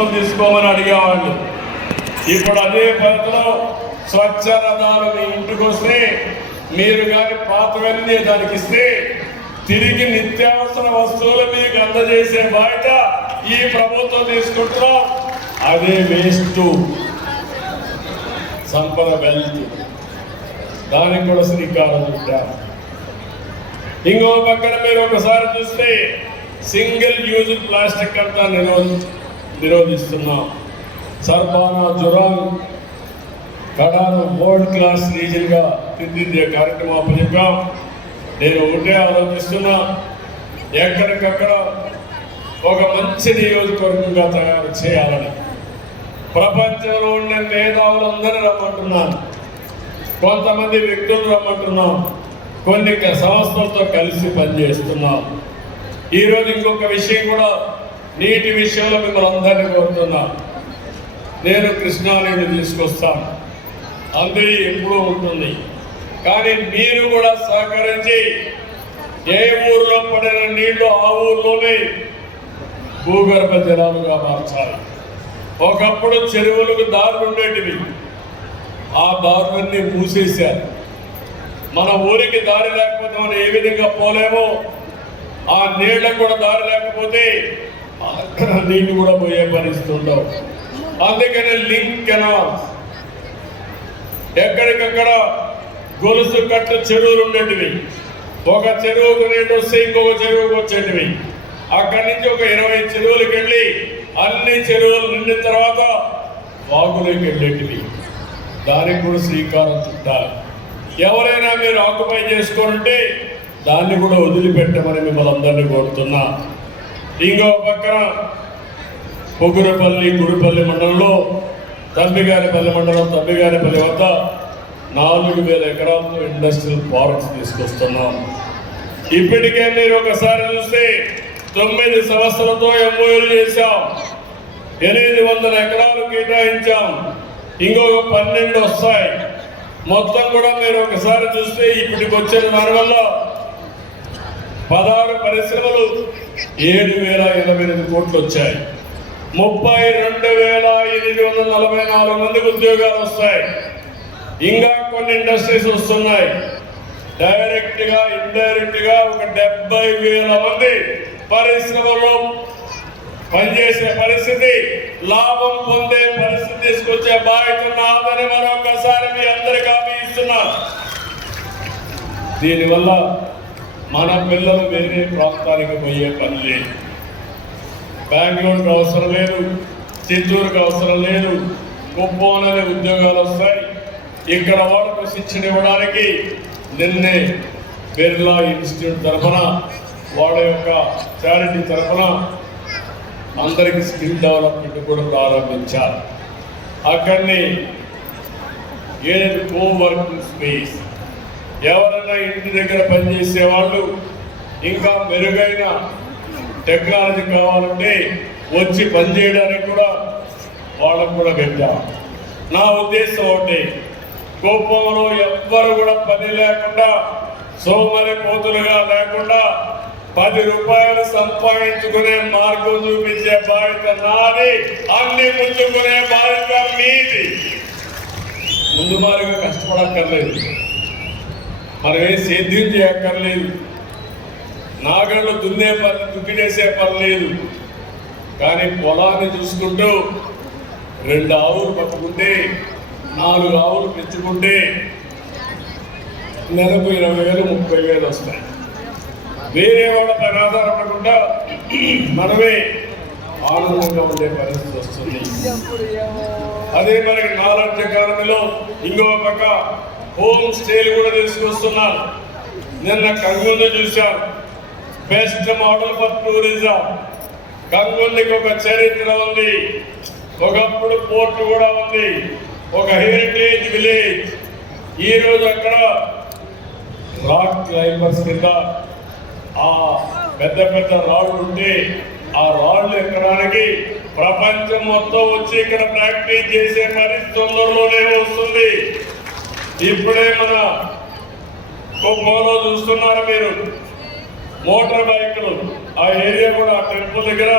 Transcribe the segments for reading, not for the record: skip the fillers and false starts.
వస్తువులు తీసుకోమని అడిగేవాళ్ళు. ఇప్పుడు అదే పద్ధతిలో స్వచ్ఛ రథాలు మీ ఇంటికి వస్తే మీరు కానీ పాతవన్నీ దానికి ఇస్తే తిరిగి నిత్యావసర వస్తువులు మీకు అందజేసే బాధ్యత ఈ ప్రభుత్వం తీసుకుంటున్నాం. అదే వేస్ట్ సంపద వెల్త్, దానికి కూడా శ్రీకారం చుట్టారు. ఇంకో పక్కన మీరు ఒకసారి చూస్తే సింగిల్ యూజ్ ప్లాస్టిక్ అంతా నిరోధిస్తున్నాం. సర్బానా జురాంగ్ కడాను వరల్డ్ క్లాస్ రీజన్గా తీర్చిదిద్దే కార్యక్రమం అప్పచెప్పాం. నేను ఒకటే ఆలోచిస్తున్నా, ఎక్కడికక్కడ ఒక మంచి నియోజకవర్గంగా తయారు చేయాలని ప్రపంచంలో ఉండే మేధావులందరూ రమ్మంటున్నాను, కొంతమంది వ్యక్తులు రమ్మంటున్నాం, కొన్ని సంస్థలతో కలిసి పనిచేస్తున్నాం. ఈరోజు ఇంకొక విషయం కూడా, నీటి విషయంలో మిమ్మల్ని అందరినీ కోరుతున్నా. నేను కృష్ణా నీళ్ళు తీసుకొస్తాను, అందరి ఎప్పుడూ ఉంటుంది. కానీ మీరు కూడా సహకరించి ఏ ఊర్లో పడిన నీళ్లు ఆ ఊర్లోనే భూగర్భ జలాలుగా మార్చాలి. ఒకప్పుడు చెరువులకు దారులు ఉండేటివి, ఆ దారులన్నీ మూసేశారు. మన ఊరికి దారి లేకపోతే మనం ఏ విధంగా పోలేమో, ఆ నీళ్లకు కూడా దారి లేకపోతే నీళ్లు కూడా పోయే పరిస్థితి ఉండవు. అందుకని లింక్ కెనాల్స్, ఎక్కడికక్కడ గొలుసు కట్టు చెరువులు ఉండేటివి, ఒక చెరువుకు నీళ్ళు వస్తే ఇంకొక చెరువుకు వచ్చేటివి. అక్కడి నుంచి ఒక 20 చెరువులకు వెళ్ళి అన్ని చెరువులు నిండిన తర్వాత వాగులోకి వెళ్ళేటివి. దానికి కూడా శ్రీకారం చుట్టాలి. ఎవరైనా మీరు ఆక్యుపై చేసుకుంటే దాన్ని కూడా వదిలిపెట్టమని మిమ్మల్ని అందరినీ కోరుతున్నా. ఇంకో పక్కన పొగురపల్లి గుడిపల్లి మండలంలో తమ్మిగారిపల్లి మండలం తమ్మిగారిపల్లి వద్ద 4000 ఎకరాలతో ఇండస్ట్రియల్ పార్క్స్ తీసుకొస్తున్నాం. ఇప్పటికే మీరు ఒకసారి చూస్తే 9 సంవత్సరాలతో ఎంఓయూలు చేశాం, 800 ఎకరాలు కేటాయించాం, ఇంకొక 12 వస్తాయి. మొత్తం కూడా మీరు ఒకసారి చూస్తే ఇప్పటికి వచ్చిన దానివల్ల 16 పరిశ్రమలు 7,088 కోట్లు వచ్చాయి. 32,844 మందికి ఉద్యోగాలు వస్తాయి. ఇంకా కొన్ని ఇండస్ట్రీస్ వస్తున్నాయి. డైరెక్ట్ గా ఇండైరెక్ట్ గా ఒక 70,000 మంది పరిశ్రమలో పనిచేసే పరిస్థితి, లాభం పొందే పరిస్థితి తీసుకొచ్చే బాధ్యత నాదని మరొకసారి మీ అందరికీ హామీ ఇస్తున్నారు. దీనివల్ల మన పిల్లలు వేరే ప్రాంతానికి పోయే పని లేదు. బెంగళూరుకు అవసరం లేదు, చిత్తూరుకు అవసరం లేదు, కుప్పంలోనే ఉద్యోగాలు వస్తాయి. ఇక్కడ వాళ్ళకు శిక్షణ ఇవ్వడానికి నిన్నే బిర్లా ఇన్స్టిట్యూట్ తరఫున, వాళ్ళ యొక్క చారిటీ తరఫున అందరికీ స్కిల్ డెవలప్మెంట్ కూడా ప్రారంభించారు. అక్కడిని ఏదైతే కోవర్కింగ్ స్పేస్, ఎవరైనా ఇంటి దగ్గర పనిచేసే వాళ్ళు ఇంకా మెరుగైన టెక్నాలజీ కావాలంటే వచ్చి పనిచేయడానికి కూడా వాళ్ళకు కూడా పెట్టాం. నా ఉద్దేశం ఒకటి, కోపంలో ఎవ్వరు కూడా పని లేకుండా సోమరి పోతులుగా లేకుండా 10 రూపాయలు సంపాదించుకునే మార్గం చూపించే బాధ్యత నాది, అన్ని ముందుకునే బాధ్యత మీది. ముందు మారుగా కష్టపడక్కర్లేదు, మనమే సేద్యం చేయక్కర్లేదు, నాగళ్ళు దున్నే పని దుక్కినేసే పని లేదు. కానీ పొలాన్ని చూసుకుంటూ 2 ఆవులు పట్టుకుంటే 4 ఆవులు పెంచుకుంటే నెలకు 20,000 30,000 వస్తాయి. వేరే వాళ్ళపై ఆధారపడకుండా మనమే ఆనందంగా ఉండే పరిస్థితి వస్తుంది. అదే మనకి నాలెడ్జ్ ఎకానమీలో ఇంకో పక్క హోమ్ స్టేలు కూడా తీసుకొస్తున్నారు. నిన్న కంగుంద చూశాను, బెస్ట్ మోడల్ ఫర్ టూరిజం. కంగుందికి ఒక చరిత్ర ఉంది, ఒకప్పుడు పోర్టు కూడా ఉంది, ఒక హెరిటేజ్ విలేజ్. ఈరోజు అక్కడ రాక్ క్లైంబర్స్ కింద ఆ పెద్ద పెద్ద రాళ్ళు ఉంటే ఆ రాళ్ళు ఎక్కడానికి ప్రపంచం మొత్తం వచ్చి ఇక్కడ ప్రాక్టీస్ చేసే పరిస్థితి తొందరలోనే వస్తుంది. ఇప్పుడే మన కుప్పంలో చూస్తున్నారు మీరు, మోటార్ బైకులు ఆ ఏరియా కూడా ఆ టెంపుల్ దగ్గర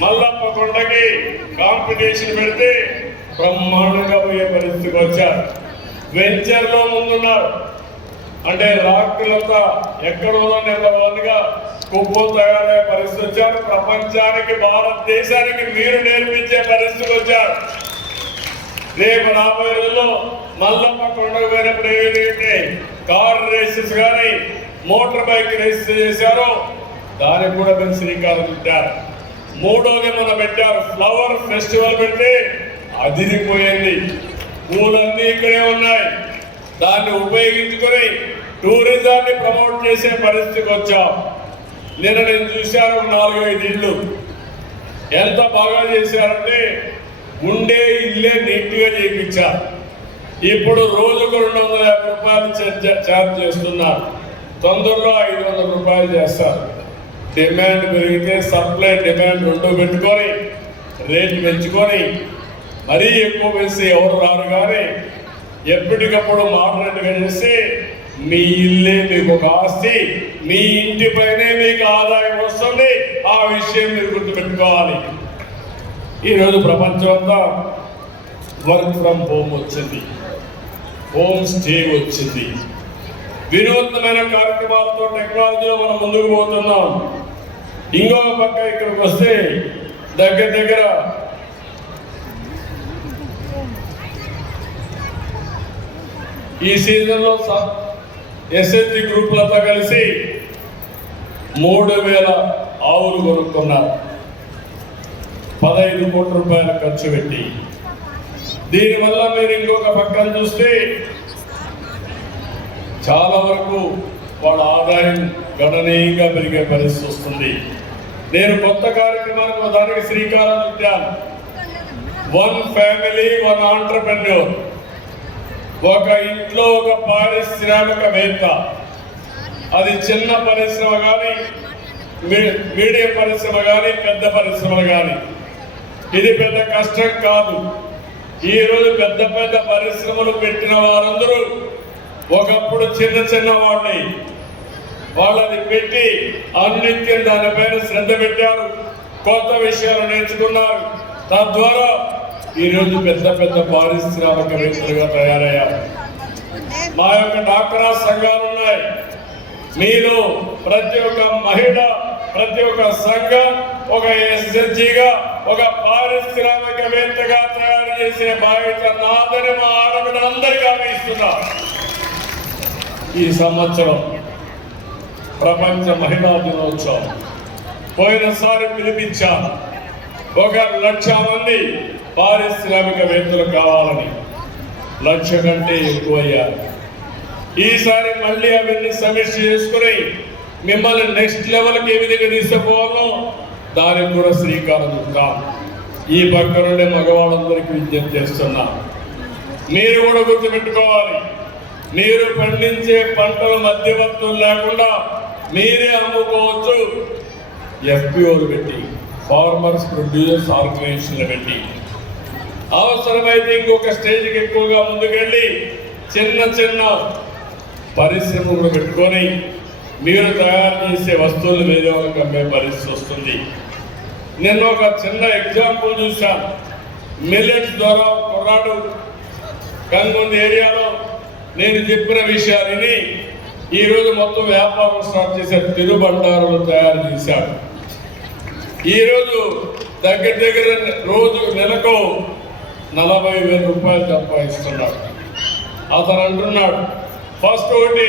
మల్లప్ప కొండకి కాంపిటీషన్ పెడితే బ్రహ్మాండంగా పోయే పరిస్థితికి వచ్చారు. వెంచర్లో ముందున్నారు. అంటే రాక్లంతా ఎక్కడో నెంబర్ 1గా కుప్పం తయారయ్యే పరిస్థితి వచ్చారు. ప్రపంచానికి భారతదేశానికి మీరు నేర్పించే పరిస్థితి వచ్చారు. రేపు రాబోయే రోజుల్లో మల్లమ్మ కొండకు పోయినప్పుడు ఏదైతే కార్ రేసెస్ కానీ మోటార్ బైక్ రేసెస్ చేశారో దానికి కూడా మేము శ్రీకారం చుట్టారు. 3వది మనం పెట్టారు, ఫ్లవర్ ఫెస్టివల్ పెడితే అదిరిపోయింది. పూలన్నీ ఇక్కడే ఉన్నాయి. దాన్ని ఉపయోగించుకొని టూరిజాన్ని ప్రమోట్ చేసే పరిస్థితికి వచ్చాం. నిన్న నేను చూశాను 4-5 ఇళ్ళు ఎంత బాగా చేశారంటే ఉండే ఇల్లే నీట్గా చేయించారు. ఇప్పుడు రోజుకు 250 రూపాయలు ఛార్జ్ చేస్తున్నారు. తొందరలో 500 రూపాయలు చేస్తారు. డిమాండ్ పెరిగితే సప్లై డిమాండ్ 2 పెట్టుకొని రేటు పెంచుకొని మరీ ఎక్కువ వేసి ఎవరు రారు. కానీ ఎప్పటికప్పుడు మోడరేట్గా చేసి మీ ఇల్లే మీకు ఒక ఆస్తి, మీ ఇంటిపైనే మీకు ఆదాయం వస్తుంది. ఆ విషయం మీరు గుర్తుపెట్టుకోవాలి. ఈరోజు ప్రపంచం అంతా వర్క్ ఫ్రమ్ హోమ్ వచ్చింది, హోమ్ స్టే వచ్చింది. వినూత్నమైన కార్యక్రమాలతో టెక్నాలజీలో మనం ముందుకు పోతున్నాం. ఇంకొక పక్క ఇక్కడికి వస్తే దగ్గర ఈ సీజన్లో ఎస్ఎస్జి గ్రూపులతో కలిసి 3000 ఆవులు కొనుక్కున్నారు. 15 కోట్ల రూపాయలు ఖర్చు పెట్టి. దీనివల్ల మీరు ఇంకొక పక్కన చూస్తే చాలా వరకు వాళ్ళ ఆదాయం గణనీయంగా పెరిగే పరిస్థితి వస్తుంది. నేను కొత్త కార్యక్రమానికి దానికి శ్రీకారం చుట్టాను. 1 ఫ్యామిలీ 1 ఆంటర్‌ప్రెన్యూర్. ఒక ఇంట్లో ఒక పారిశ్రామికవేత్త. అది చిన్న పరిశ్రమ కానీ, మీడియం పరిశ్రమ కానీ, పెద్ద పరిశ్రమలు కానీ. ఇది పెద్ద కష్టం కాదు. ఈరోజు పెద్ద పెద్ద పరిశ్రమలు పెట్టిన వారందరూ ఒకప్పుడు చిన్న వాళ్ళని పెట్టి అన్నిత్యం దానిపైన శ్రద్ధ పెట్టారు. కొత్త విషయాలు నేర్చుకున్నారు. తద్వారా ఈరోజు పెద్ద పెద్ద పారిశ్రామికవేత్తలుగా తయారయ్యారు. మా యొక్క డాక్రా సంఘాలు ఉన్నాయి. మీరు ప్రతి ఒక్క మహిళ, ప్రతి ఒక్క సంఘం ఒక ఎస్ఎస్జిగా, ఒక పారిశ్రామికవేత్తగా తయారు చేసే బాధ్యత నాదని మా ఆడపిల్లలందరికీ ఆమె ఈ సంవత్సరం ప్రపంచ మహిళా దినోత్సవం పోయినసారి పిలిపించాను. 1,00,000 మంది పారిశ్రామికవేత్తలు కావాలని. 1,00,000 కంటే ఎక్కువయ్యారు. ఈసారి మళ్ళీ అవన్నీ సమీక్ష చేసుకుని మిమ్మల్ని నెక్స్ట్ లెవెల్కి ఏ విధంగా తీసుకుపోవాలో దానికి కూడా శ్రీకారం చుట్టాం. ఈ పక్క నుండి మగవాళ్ళందరికీ విజ్ఞప్తి చేస్తున్నా. మీరు కూడా గుర్తుపెట్టుకోవాలి, మీరు పండించే పంటలు మధ్యవర్తులు లేకుండా మీరే అమ్ముకోవచ్చు. ఎఫ్పిఓలు పెట్టి, ఫార్మర్స్ ప్రొడ్యూసర్స్ ఆర్గనైజేషన్లు పెట్టి, అవసరమైతే ఇంకొక స్టేజ్కి ఎక్కువగా ముందుకెళ్ళి చిన్న పరిశ్రమలు పెట్టుకొని మీరు తయారు చేసే వస్తువులు వేరే వాళ్ళకి అమ్మే పరిస్థితి వస్తుంది. నేను ఒక చిన్న ఎగ్జాంపుల్ చూశాను. మిల్లెట్స్ ద్వారా కుర్రాడు గంగుంది ఏరియాలో నేను చెప్పిన విషయాలని ఈరోజు మొత్తం వ్యాపారం స్టార్ట్ చేసే తిరుబండారులు తయారు చేశాడు. ఈరోజు దగ్గర రోజు నెలకు 40,000 రూపాయలు సంపాదిస్తున్నాడు. అతను అంటున్నాడు, ఫస్ట్ ఒకటి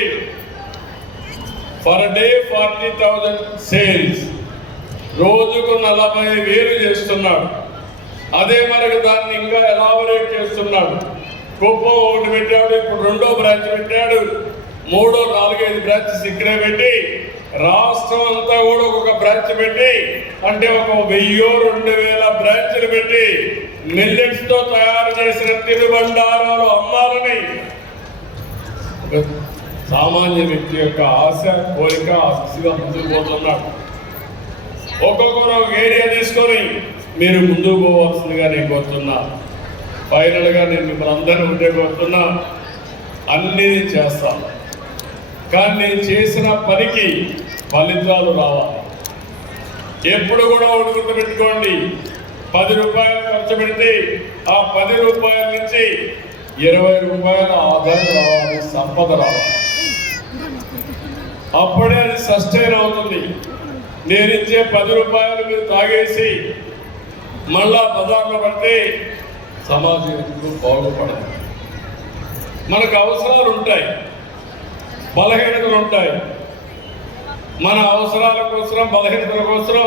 పర్ డే 40,000 సేల్స్, రోజుకు 40,000 చేస్తున్నాడు. అదే మనకు దాన్ని ఇంకా ఎలాబరేట్ చేస్తున్నాడు. కుప్పం ఒకటి పెట్టాడు, ఇప్పుడు 2వ బ్రాంచ్ పెట్టాడు, 3, 4, 5 బ్రాంచెస్ ఇక్కడే పెట్టి రాష్ట్రం అంతా కూడా ఒక బ్రాంచ్ పెట్టి, అంటే ఒక 1000-2000 బ్రాంచ్లు పెట్టి మిల్లెట్స్ తో తయారు చేసిన తిరుబండారాలు అమ్మాలని సామాన్య వ్యక్తి యొక్క ఆశ, కోరిక, ఆశగా ముందుకు పోతున్నాడు. ఒక్కొక్కరు ఒక ఏరియా తీసుకొని మీరు ముందుకు పోవాల్సిందిగా నేను కోరుతున్నా. ఫైనల్గా నేను మిమ్మల్ని అందరినీ ఉండే కోరుతున్నా, అన్నీ చేస్తాను. కానీ నేను చేసిన పనికి ఫలితాలు రావాలి. ఎప్పుడు కూడా ఒకటి గుర్తుపెట్టుకోండి, 10 రూపాయలు ఖర్చు పెడితే ఆ 10 రూపాయల నుంచి 20 రూపాయల ఆదాయం రావాలి, సంపద రావాలి. అప్పుడే అది సస్టైన్ అవుతుంది. నేను ఇచ్చే 10 రూపాయలు మీరు తాగేసి మళ్ళా బజార్లో పడితే సమాజం బాగుపడదు. మనకు అవసరాలు ఉంటాయి, బలహీనతలు ఉంటాయి. మన అవసరాల కోసం, బలహీనతల కోసం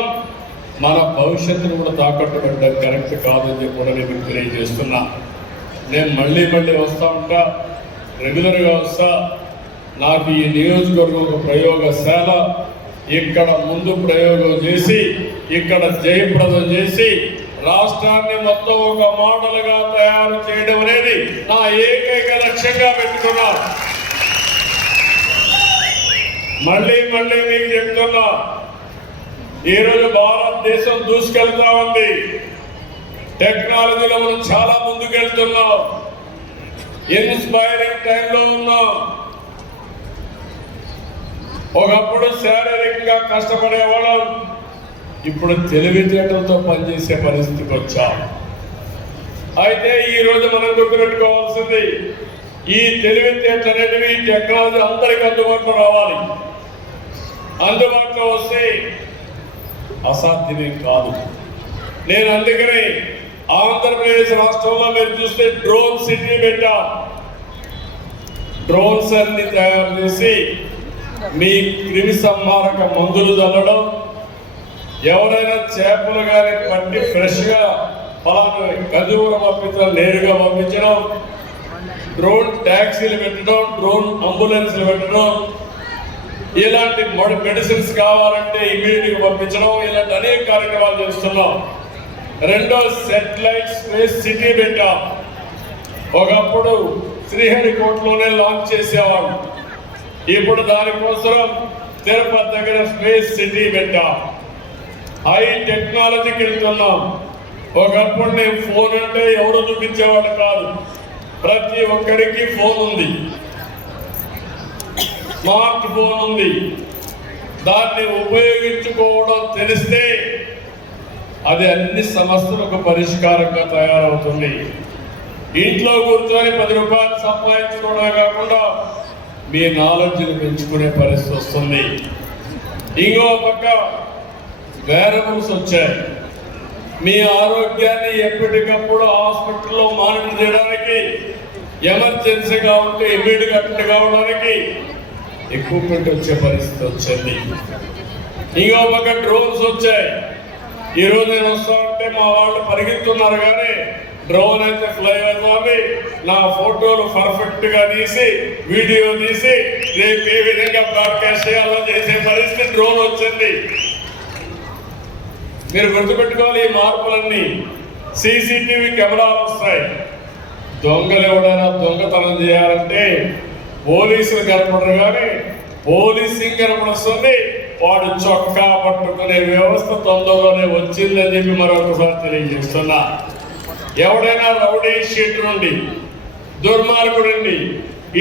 మన భవిష్యత్తును కూడా తాకట్టు పెట్టడం కరెక్ట్ కాదని కూడా నేను తెలియజేస్తున్నా. నేను మళ్ళీ వస్తూ ఉంటా, రెగ్యులర్గా వస్తా. నాకు ఈ నియోజకవర్గం ఒక ప్రయోగశాల, ఇక్కడ ముందు ప్రయోగం చేసి ఇక్కడ జయప్రదం చేసి రాష్ట్రాన్ని మొత్తం ఒక మోడల్గా తయారు చేయడం అనేది నా ఏకైక లక్ష్యంగా పెట్టుకున్నా. మళ్ళీ మీకు చెప్తున్నా, ఈరోజు భారతదేశం దూసుకెళ్తా ఉంది. టెక్నాలజీలో మనం చాలా ముందుకెళ్తున్నాం. ఇన్స్పైరింగ్ టైంలో ఉన్నాం. ఒకప్పుడు శారీరకంగా కష్టపడేవాళ్ళం, ఇప్పుడు తెలివితేటలతో పనిచేసే పరిస్థితికి వచ్చాం. అయితే ఈరోజు మనం గుర్తుపెట్టుకోవాల్సింది, ఈ తెలివితేటలు అనేటివి టెక్నాలజీ అందరికీ అందుబాటులో రావాలి. అందుబాటులో వస్తే అసాధ్యమే కాదు. నేను అందుకని ఆంధ్రప్రదేశ్ రాష్ట్రంలో మీరు చూస్తే డ్రోన్ సిటీ పెట్టా. డ్రోన్స్ అన్ని తయారు చేసి మీ క్రిమి సంహారక మందులు చల్లడం, ఎవరైనా చేపలు కానీ పట్టి ఫ్రెష్గా పలానా గజూరు పంపించడం, నేరుగా పంపించడం, డ్రోన్ ట్యాక్సీలు పెట్టడం, డ్రోన్ అంబులెన్స్లు పెట్టడం, ఇలాంటి మెడిసిన్స్ కావాలంటే ఇమీడియట్గా పంపించడం, ఇలాంటి అనేక కార్యక్రమాలు చేస్తున్నాం. రెండో సెటిలైట్ స్పేస్ సిటీ పెట్టాం. ఒకప్పుడు శ్రీహరికోటలోనే లాంచ్ చేసేవాడు, ఇప్పుడు దానికోసం తిరుపతి దగ్గర స్పేస్ సిటీ పెట్టాం. హై టెక్నాలజీకి వెళ్తున్నాం. ఒకప్పుడు నేను ఫోన్ అంటే ఎవరు చూపించేవాడు కాదు, ప్రతి ఒక్కరికి ఫోన్ ఉంది, స్మార్ట్ ఫోన్ ఉంది. దాన్ని ఉపయోగించుకోవడం తెలిస్తే అది అన్ని సమస్యలకు పరిష్కారంగా తయారవుతుంది. ఇంట్లో కూర్చొని 10 రూపాయలు సంపాదించుకోవడమే కాకుండా మీ నాలెడ్జ్ని పెంచుకునే పరిస్థితి వస్తుంది. ఇంకో పక్క వేరబుల్స్ వచ్చాయి. మీ ఆరోగ్యాన్ని ఎప్పటికప్పుడు హాస్పిటల్లో మానిటర్ చేయడానికి, ఎమర్జెన్సీగా ఉంటే ఇమీడియట్గా అటెండ్ కావడానికి ఎక్విప్మెంట్ వచ్చే పరిస్థితి వచ్చింది. ఇంకో పక్క డ్రోన్స్ వచ్చాయి. ఈరోజు నేను వస్తా ఉంటే మా వాళ్ళు పరిగెత్తున్నారు, కానీ డ్రోన్ అయితే ఫ్లై అవుతుంది. నా ఫోటోలు పర్ఫెక్ట్ గా తీసి, వీడియో తీసి రేపు ఏ విధంగా బ్రాడ్కాస్ట్ చేయాలో చేసే పరిస్థితి డ్రోన్ వచ్చింది. మీరు గుర్తుపెట్టుకోవాలి, ఈ మార్పులన్నీ. సీసీటీవీ కెమెరాలు వస్తాయి. దొంగలు ఎవడైనా దొంగతనం చేయాలంటే పోలీసులు కనపడరు, కానీ పోలీసింగ్ కనపడుతుంది. వాడు చొక్కా పట్టుకునే వ్యవస్థ తొందరలోనే వచ్చిందని చెప్పి మరొకసారి తెలియజేస్తున్నా. ఎవడైనా రౌడీ షీట్ నుండి, దుర్మార్గుడండి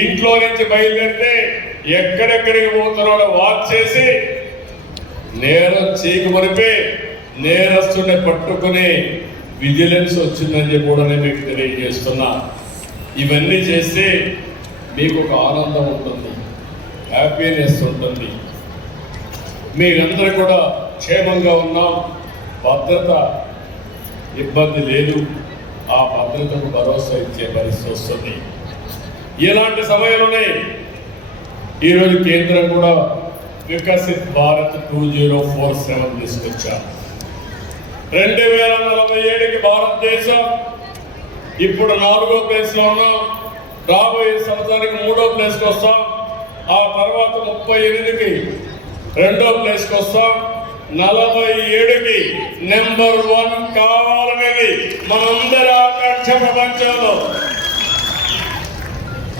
ఇంట్లో నుంచి బయలుదేరితే ఎక్కడెక్కడికి పోతున్నాడో వాచ్ చేసి నేరం చీకుమరిపే నేరస్తుని పట్టుకునే విజిలెన్స్ వచ్చిందని చెప్పి కూడా నేను మీకు తెలియజేస్తున్నా. ఇవన్నీ చేస్తే మీకు ఒక ఆనందం ఉంటుంది, హ్యాపీనెస్ ఉంటుంది. మీరందరూ కూడా క్షేమంగా ఉన్నాం, భద్రత ఇబ్బంది లేదు. ఆ భద్రతకు భరోసా ఇచ్చే పరిస్థితి వస్తుంది. ఇలాంటి సమయంలోనే ఈరోజు కేంద్రం కూడా వికసిత్ భారత్ 2047 తీసుకొచ్చారు. 2047కి భారతదేశం ఇప్పుడు 4వ ప్లేస్లో ఉన్నాం. రాబోయే సంవత్సరానికి 3వ ప్లేస్కి వస్తాం. ఆ తర్వాత 38కి 2వ ప్లేస్కి వస్తాం. 47కి నెంబర్ 1 కావాలనేది మనందరి ఆకాంక్ష ప్రపంచంలో.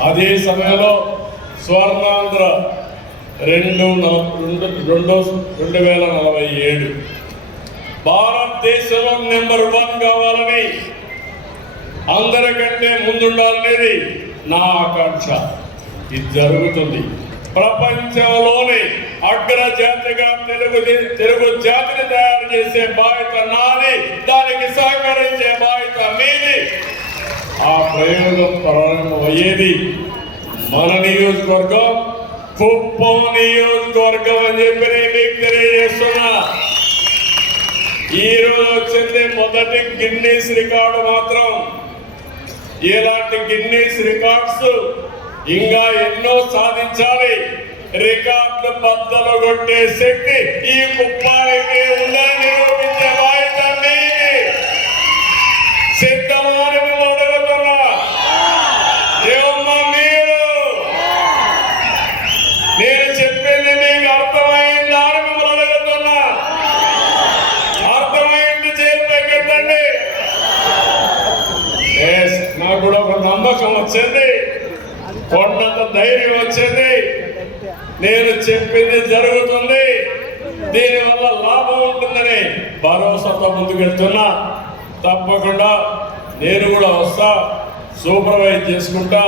అదే సమయంలో స్వర్ణాంధ్ర 2047 భారతదేశంలో నెంబర్ 1 కావాలని, అందరికంటే ముందుండాలనేది నా ఆకాంక్ష. ఇది జరుగుతుంది. ప్రపంచంలోనే అగ్రజాతిగా తెలుగు జాతిని తయారు చేసే బాధ్యత నాది, దానికి సహకరించే బాధ్యత మీది. ఆ ప్రయోగం ప్రారంభమయ్యేది మన నియోజకవర్గం కుప్పం నియోజకవర్గం అని చెప్పి నేను మీకు తెలియజేస్తున్నా. ఈ రోజు వచ్చింది మొదటి గిన్నీస్ రికార్డు మాత్రం. ఇలాంటి గిన్నీస్ రికార్డ్స్ ఇంకా ఎన్నో సాధించాలి. రికార్డు బద్దలు కొట్టే శక్తి ఈ కుప్పానికి ఉందని నిరూపించే బాధ్యత మీది. సిద్ధమని అడుగుతున్నా. ఏమమ్మా మీరు? నేను చెప్పింది మీకు అర్థమైందా అని మిమ్మల్ని అడుగుతున్నా. అర్థమైంది చేపెట్టండి. నాకు కూడా ఒక నమ్మకం వచ్చింది, కొండంత ధైర్యం వచ్చింది. నేను చెప్పింది జరుగుతుంది, దీనివల్ల లాభం ఉంటుందని భరోసాతో ముందుకెళ్తున్నా. తప్పకుండా నేను కూడా వస్తా, సూపర్వైజ్ చేసుకుంటా.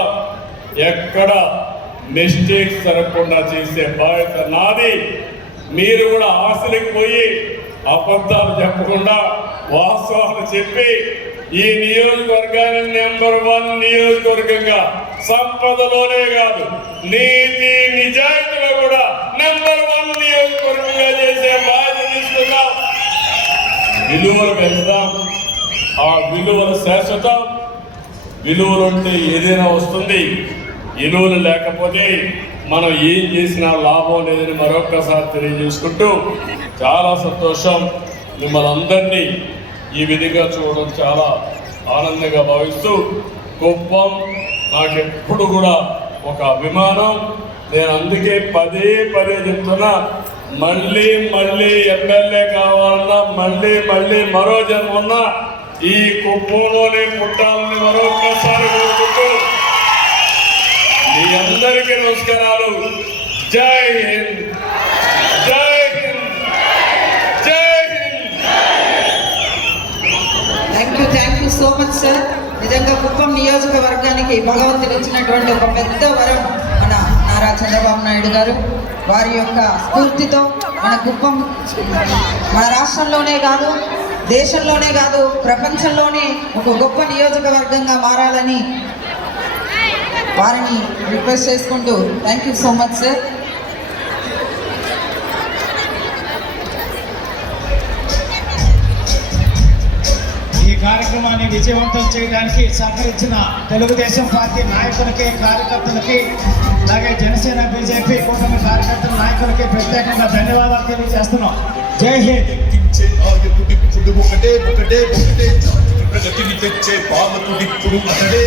ఎక్కడ మిస్టేక్స్ జరగకుండా చేసే బాధ్యత నాది. మీరు కూడా ఆశలకు పోయి అబద్ధాలు చెప్పకుండా వాస్తవాలు చెప్పి ఈ నియోజకవర్గాన్ని నెంబర్ 1 నియోజకవర్గంగా, సంపదలోనే కాదు నీతి నిజాయితీలో కూడా నెంబర్ 1 నియోజకవర్గంగా చేసే బాధ్యత తీసుకుందాం. విలువలు పెంచుదాం. ఆ విలువలు శాశ్వతం. విలువలు ఉంటే ఏదైనా వస్తుంది. విలువలు లేకపోతే మనం ఏం చేసినా లాభం లేదని మరొక్కసారి తెలియజేసుకుంటూ, చాలా సంతోషం. మిమ్మల్ని అందరినీ ఈ విధంగా చూడడం చాలా ఆనందంగా భావిస్తూ, కుప్పం నాకెప్పుడు కూడా ఒక అభిమానం. నేను అందుకే పదే చెప్తున్నా, మళ్ళీ ఎమ్మెల్యే కావాలన్నా, మళ్ళీ మరో జన్మ ఉన్నా ఈ కుప్పంలోనే పుట్టాలని మరొకసారి కోరుకుంటూ మీ అందరికీ నమస్కారాలు. జై హింద్, జై హింద్, జై Hind. Thank you so much sir. నిజంగా కుప్పం నియోజకవర్గానికి భగవంతుడు ఇచ్చినటువంటి ఒక పెద్ద వరం మన నారా చంద్రబాబు నాయుడు గారు. వారి యొక్క స్ఫూర్తితో మన కుప్పం మన రాష్ట్రంలోనే కాదు, దేశంలోనే కాదు, ప్రపంచంలోనే ఒక గొప్ప నియోజకవర్గంగా మారాలని వారిని రిక్వెస్ట్ చేసుకుంటూ thank you so much sir. ఈ కార్యక్రమాన్ని విజయవంతం చేయడానికి సహకరించిన తెలుగుదేశం పార్టీ నాయకులకి, కార్యకర్తలకి, అలాగే జనసేన, బీజేపీ కూటమి కార్యకర్తల నాయకులకి ప్రత్యేకంగా ధన్యవాదాలు తెలియజేస్తున్నాం. జై హింద్. ప్రగతిని తెచ్చే పాలకుడిప్పుడు ఒకడే.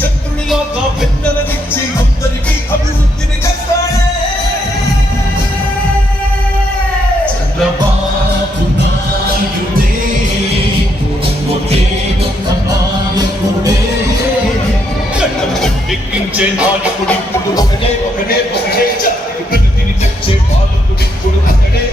చంద్రునిలాగా పెద్దలనిచ్చి అందరికీ అభివృద్ధిని చేస్తాడే చంద్రబాబు నాయుడే. ఒకే ఒక నాయకుడే, ఎక్కించే నాయకుడిప్పుడు ఒకడే. ప్రగతిని తెచ్చే పాలకుడిప్పుడు అతడే.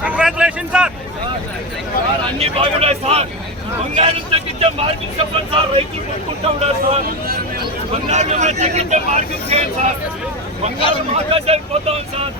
Congratulation sir. అన్ని బాగున్నాయి సార్. బంగారం తగ్గించే మార్గం చెప్పండి సార్. రైతులు కొనుక్కుంటూ ఉన్నారు సార్. బంగారం తగ్గించే మార్గం చేయండి సార్. బంగారం ఆకాశానికి పోతాం సార్.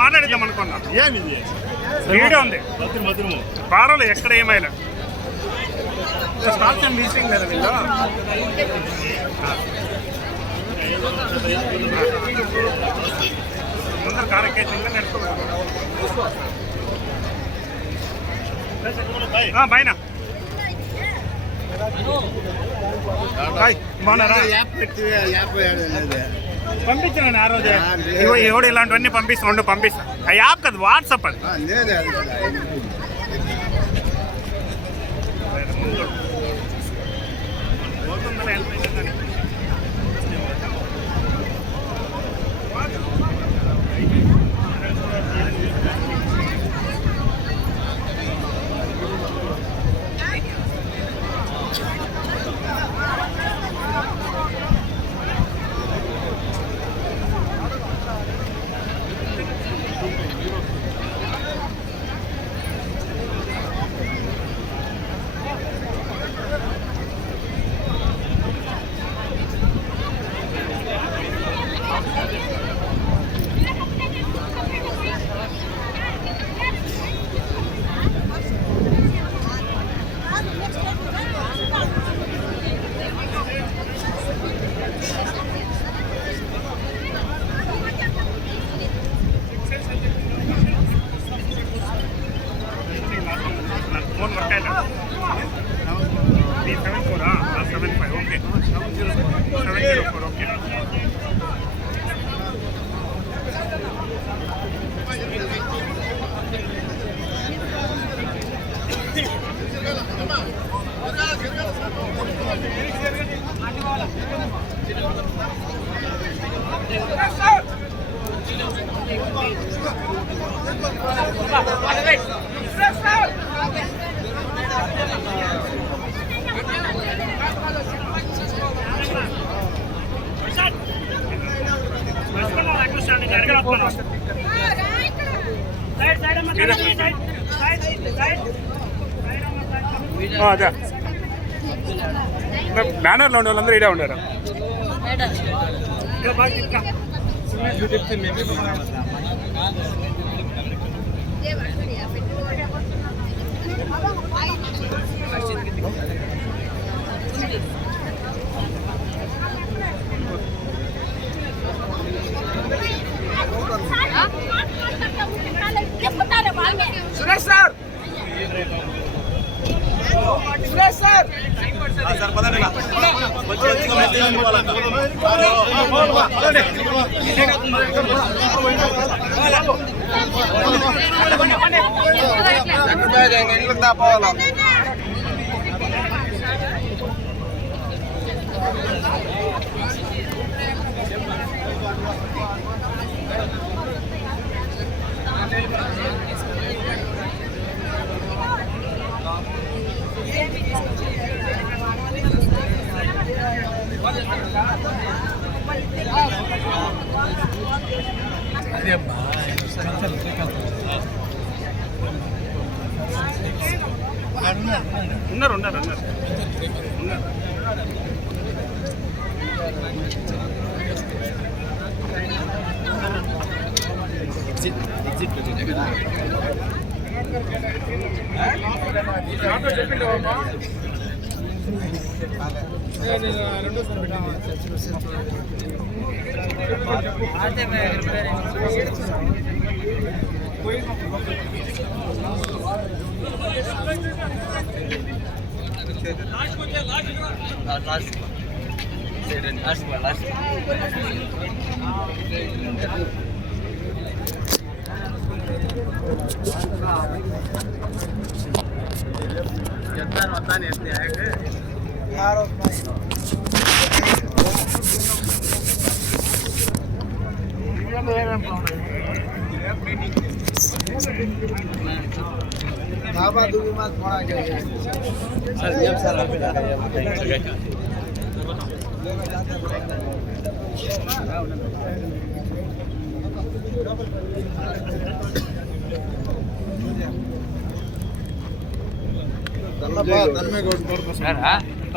మాట్లాడిద్దాం అనుకున్నా. ఏమిది వీడియో ఉంది మధురము బారోలు ఎక్కడ ఏమైనా స్టార్ట్ మీటింగ్ లేదా వీళ్ళు ముందర కారెక్కేసింగ్ నడుచుకున్నారు పైన బాగున్నారా? పంపించాను ఆ రోజే. ఎవడు ఇలాంటివన్నీ పంపిస్తా పంపిస్తా. ఆ యాప్ కదా, వాట్సాప్ అది. ఫోన్ వర్క్ అయినా 74 75 ఓకే 704 ఓకే. అదే బ్యానర్లో ఉండే వాళ్ళందరూ ఇడే ఉండారు. సురేష్ సార్ సార్ పదండి పోవాలా. ఉన్నారు ఉన్నారు ఉన్నారు ఉన్నారు.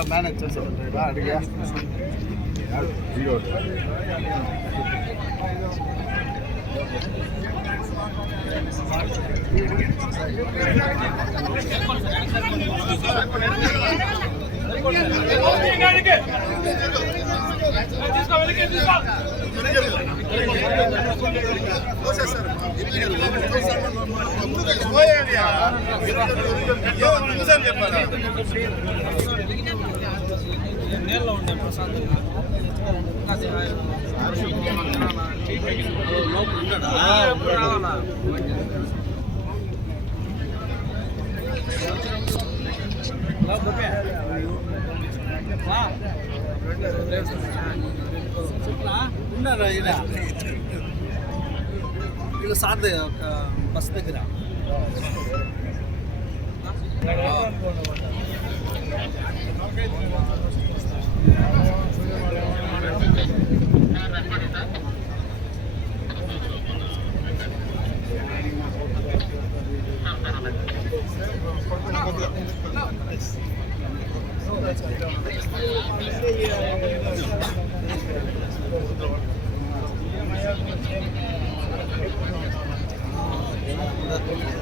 మేనేజ్ చేసేటా అడిగా వీళ్ళు సార్ ఒక బస్ దగ్గర Gracias.